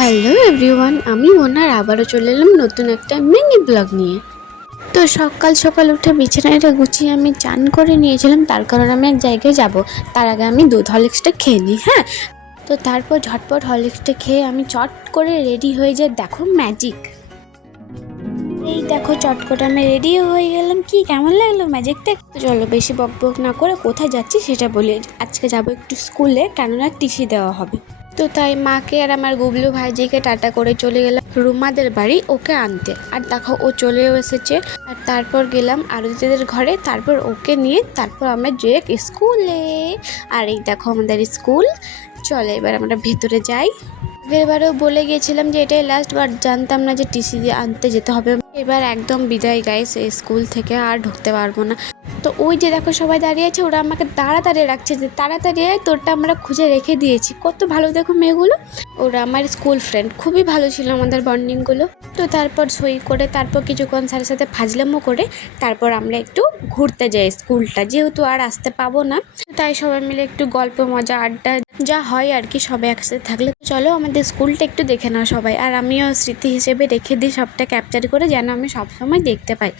Hello everyone, আমি ওনার আবারও চলে এলাম নতুন একটা মিনি ব্লগ নিয়ে। তো সকাল সকাল উঠে বিছানাটা গুছিয়ে আমি চান করে নিয়েছিলাম, তার কারণ আমি এক জায়গায় যাব। তার আগে আমি দুধ হরলিক্সটা খেয়ে নিই। হ্যাঁ, তো তারপর ঝটপট হরলিক্সটা খেয়ে আমি চট করে রেডি হয়ে যাই। দেখো ম্যাজিক, এই দেখো চট করে আমি রেডি হয়ে গেলাম। কি কেমন লাগলো ম্যাজিকটা? তো চলো বেশি বক বক না করে কোথায় যাচ্ছি সেটা বলি। আজকে যাবো একটু স্কুলে, কেননা টিসি দেওয়া হবে। তো তাই মাকে আর আমার গুবলু ভাইজিকে টাটা করে চলে গেলাম রুমাদের বাড়ি ওকে আনতে। আর দেখো ও চলেও এসেছে। আর তারপর গেলাম আরতিদের ঘরে, তারপর ওকে নিয়ে তারপর আমরা ডিরেক্ট স্কুলে। আর এই দেখো আমাদের স্কুল। চলে এবার আমরা ভেতরে যাই। এবারেও বলে গিয়েছিলাম যে এটাই লাস্ট, বাট জানতাম না যে টিসি দিয়ে আনতে যেতে হবে। এবার একদম বিদায় গাইস, স্কুল থেকে আর ঢুকতে পারবো না। তো ওই যে দেখো সবাই দাঁড়িয়ে আছে, ওরা আমাকে তাড়াতাড়ি রাখছে যে তাড়াতাড়ি তোরটা আমরা খুঁজে রেখে দিয়েছি। কত ভালো দেখো মেয়েগুলো, ওরা আমার স্কুল ফ্রেন্ড, খুবই ভালো ছিল আমাদের বন্ডিংগুলো। তো তারপর সই করে তারপর কিছুক্ষণ স্যারের সাথে ফাজলামো করে তারপর আমরা একটু ঘুরতে যাই স্কুলটা, যেহেতু আর আসতে পাবো না। তাই সবাই মিলে একটু গল্প মজা আড্ডা যা হয় আর কি সবাই একসাথে থাকলে। চলো আমাদের স্কুলটা একটু দেখে নাও সবাই, আর আমিও স্মৃতি হিসেবে রেখে দিই সবটা ক্যাপচার করে, যেন আমি সবসময় দেখতে পাই।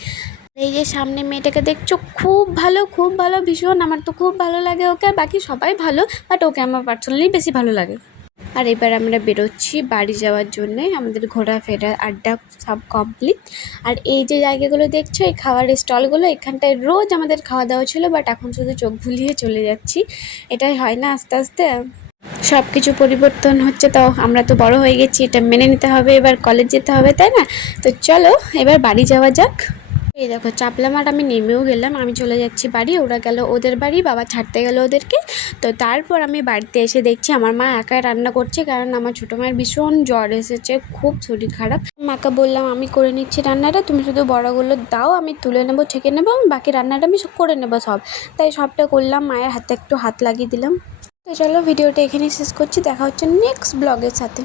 এই যে সামনে মেয়েটাকে দেখছো, খুব ভালো খুব ভালো, ভীষণ, আমার তো খুব ভালো লাগে ওকে। আর বাকি সবাই ভালো, বাট ওকে আমার পার্সোনালি বেশি ভালো লাগে। আর এবার আমরা বেরোচ্ছি বাড়ি যাওয়ার জন্যে, আমাদের ঘোরাফেরা আড্ডা সব কমপ্লিট। আর এই যে জায়গাগুলো দেখছো, এই খাওয়ার স্টলগুলো, এখানটায় রোজ আমাদের খাওয়া দাওয়া ছিল, বাট এখন শুধু চোখ ভুলিয়ে চলে যাচ্ছি। এটাই হয় না, আস্তে আস্তে সব কিছু পরিবর্তন হচ্ছে। তো আমরা তো বড় হয়ে গেছি, এটা মেনে নিতে হবে, এবার কলেজ যেতে হবে, তাই না? তো চলো এবার বাড়ি যাওয়া যাক। এই দেখো চাপলাম আর আমি নেমেও গেলাম, আমি চলে যাচ্ছি বাড়ি, ওরা গেল ওদের বাড়ি, বাবা ছাড়তে গেল ওদেরকে। তো তারপর আমি বাড়িতে এসে দেখছি আমার মা একাই রান্না করছে, কারণ আমার ছোটো মায়ের ভীষণ জ্বর এসেছে, খুব শরীর খারাপ। মাকে বললাম আমি করে নিচ্ছি রান্নাটা, তুমি শুধু বড়গুলো দাও, আমি তুলে নেবো ছেঁকে নেবো, বাকি রান্নাটা আমি সব করে নেবো সব। তাই সবটা করলাম, মায়ের হাতে একটু হাত লাগিয়ে দিলাম। তো চলো ভিডিওটা এখানেই শেষ করছি, দেখা হচ্ছে নেক্সট ব্লগের সাথে।